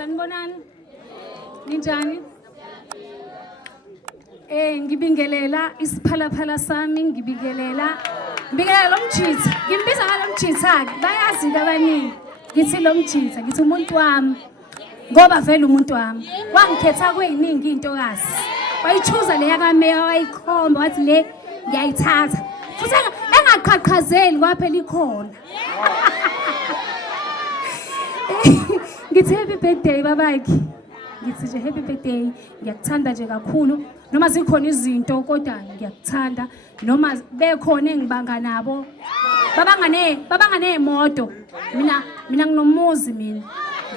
Sanibonani? Ninjani? Ngibingelela isiphalaphala sami, ngibingelela lo mjitha. Ngimbiza ngalo mjitha ke. Bayazi abaningi. Ngithi lo mjitha, ngithi umuntu wami. Ngoba vele umuntu wami. Wangikhetha kweyiningi intokazi. Wayichuza le yakameya wayikhomba wathi le ngiyayithatha. Futhi engaqhaqhazeli kwaphela ikhona. Ngithi happy birthday babakhe. Ngithi nje happy birthday. Ngiyakuthanda nje kakhulu. Noma zikhona izinto kodwa ngiyakuthanda. Noma bekhona engibanga nabo. Babangane imoto. Mina nginomuzi mina.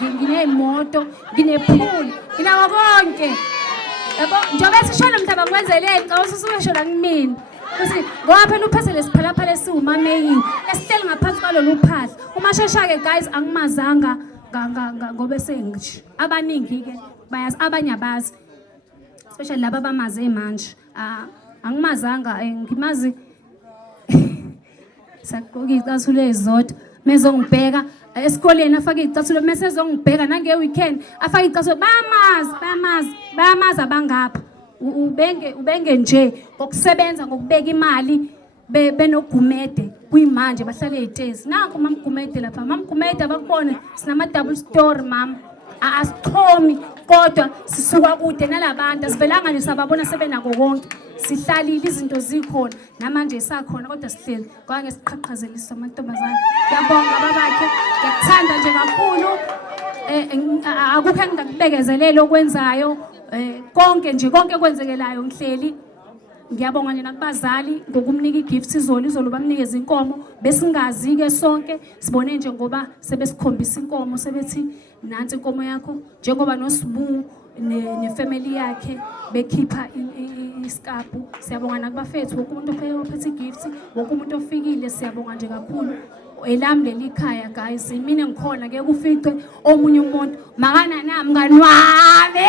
Nginemoto, nginepool, nginawo konke. Yabo njobe sishona mhlaba ngikwenzeleni xa ususuke la kumina. Kuthi ngoba phela uphethe lesiphalaphala esiwumameyi. Esihleli ngaphansi kwalolu phahla. Mashesha ke guys angimazanga ngobe sengisho. Abaningi ke bayazi abanye abazi. Especially laba bamaze manje. Angimazanga ngimazi sakuqoka icathulo ezodwa mezongibheka esikoleni afake icathulo mase ezongibheka nange weekend afake icathulo bayamazi abangapha ubenge nje ngokusebenza ngokubeka imali benogumede kuyimanje bahlale ezitezi nanku mamgumede lapha mamgumede abakubona sinama double story mama asixhomi kodwa sisuka kude nalabantu asivelanga nje sababona sebenako konke sihlalile izinto zikhona namanje isakhona kodwa sihleli kwange siqhaqhazelisa amantombazane ngiyabonga babakhe ngiyakuthanda nje kakhulu akukho engingakubekezelele okwenzayo konke kwenzekelayo ngihleli ngiyabonga nje nakubazali ngokumnika igifts izolo bamnikeza inkomo besingazi ke sonke sibone nje ngoba sebesikhombisa inkomo sebethi nansi inkomo yakho njengoba noSibu nefamily yakhe bekhipha iskapu siyabonga nakubafethu wonke umuntu ophethe igifts wonke umuntu ofikile siyabonga nje kakhulu elami leli khaya guys mina ngikhona ke kufice omunye umuntu makana nami mngani wami